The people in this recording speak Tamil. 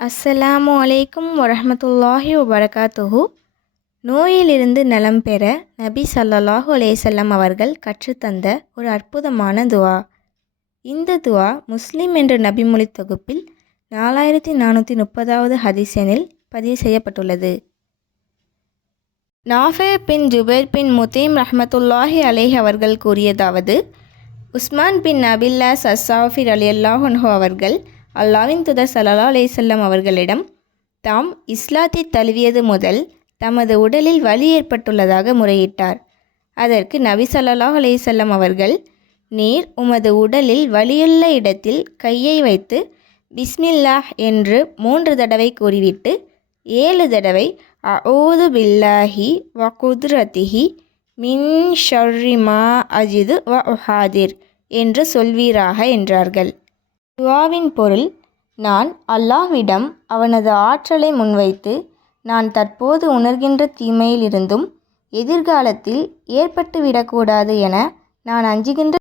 அஸ்ஸலாமு அலைக்கும் வரமத்துல்லாஹி வபரகாத்துஹு. நோயிலிருந்து நலம் பெற நபி சல்லாஹு அலேசல்லம் அவர்கள் கற்றுத்தந்த ஒரு அற்புதமான துவா. இந்த துவா முஸ்லிம் என்ற நபிமொழி தொகுப்பில் நாலாயிரத்தி நானூற்றி முப்பதாவது ஹதீஸ் பதிவு செய்யப்பட்டுள்ளது. நாஃபே பின் ஜுபேர் பின் முத்தீம் ரஹமத்துல்லாஹி அலேஹ் அவர்கள் கூறியதாவது உஸ்மான் பின் நபில்லா சசாஃபிர் அலி அல்லாஹன்ஹோ அவர்கள் அல்லாவின் துதர் சல்லா அலேசல்லம் அவர்களிடம் தாம் இஸ்லாத்தை தழுவியது முதல் தமது உடலில் வலி ஏற்பட்டுள்ளதாக முறையிட்டார். அதற்கு நபி சல்லாஹ் அலேசல்லம் அவர்கள் நீர் உமது உடலில் வலியுள்ள இடத்தில் கையை வைத்து பிஸ்மில்லாஹ் என்று மூன்று தடவை கூறிவிட்டு ஏழு தடவை அஓது பில்லாஹி வ குத்ரதிஹி மின் ஷர்ரிமா அஜிது வ உஹாதிர் என்று சொல்வீராக என்றார்கள். துவாவின் பொருள் நான் அல்லாஹ்விடம் அவனது ஆற்றலை முன்வைத்து நான் தற்போது உணர்கின்ற தீமையிலிருந்தும் எதிர்காலத்தில் ஏற்பட்டுவிடக்கூடாது என நான் அஞ்சுகின்ற